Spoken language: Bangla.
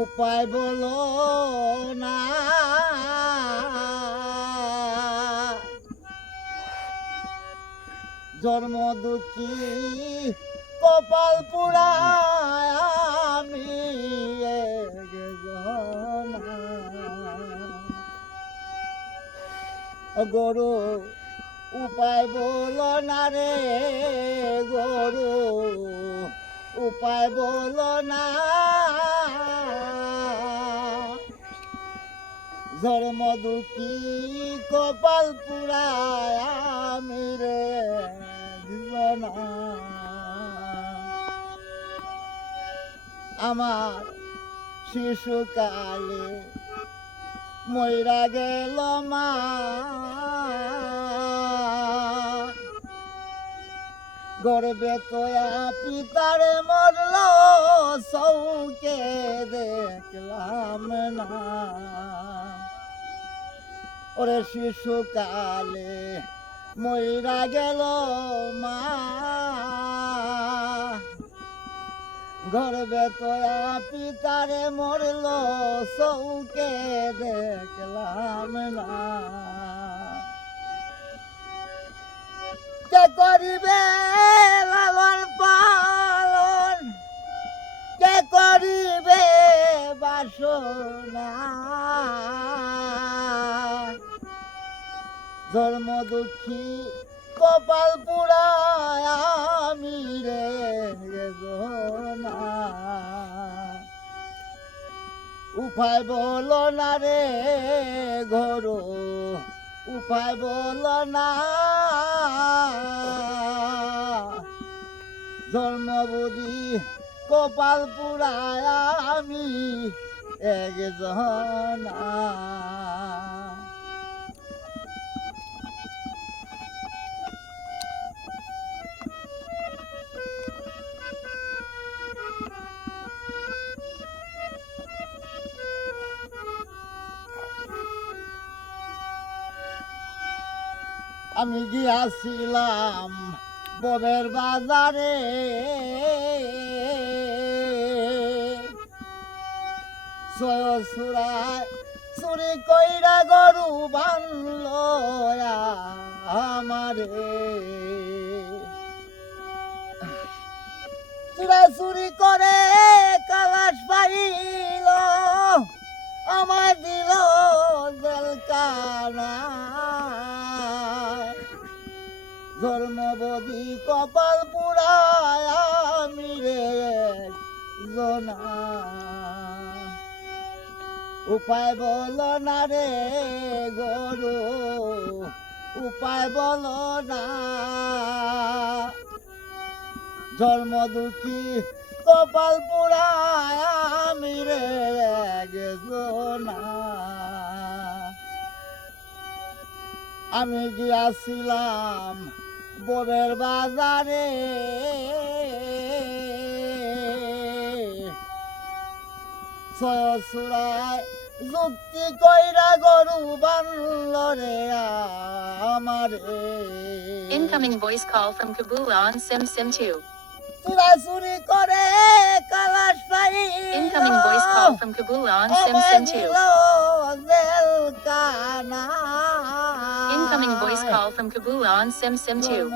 উপায় বলো না জন্ম দুঃখী কপাল পুরায় আমি। গরু উপায় বলো না রে, গরু উপায় বলো না জন্ম দুঃখী কপাল পুরায় আমি রে জীবনা। আমার শিশুকালে ময়রা গেল মা। গর্বে তোয়া পিতারে মরল সৌকে দেখলাম। ওরে শিশুকালে ময়রা গেল মা। গর্বে তোয়া পিতারে মরল সৌকে দেখলাম না। কে করিবে লালন পালন? কে করিবে বাসনা? জন্ম দুঃখী, কপাল পুরায় আমি রে উপায় বলো না রে ঘরো, উপায় বলো না। জন্মবুধি কপাল পুরায় আমি একজনা আমি গিয়াছিলাম ববের বাজারে। সসুরায় চুরি কইরা গরু বানল আমারে। চুরা চুরি করে কালাস পাইল। জন্মবদি কপাল পুরায় আমি উপায় বলো না রে গরু, উপায় বলো না। জন্ম দুঃখী কপাল পুরায় আমি রে না আমি গিয়াছিলাম ববের বাজারে ছয়সুরায় যুক্তি কইরা গরু বানল রে আমারে Incoming voice call from Kabula on Sim Sim 2. চুরা চুরি করে কালাস পাই Incoming voice call from Kabula on Sim Sim 2. Incoming voice call from Kabula on Sim Sim Two.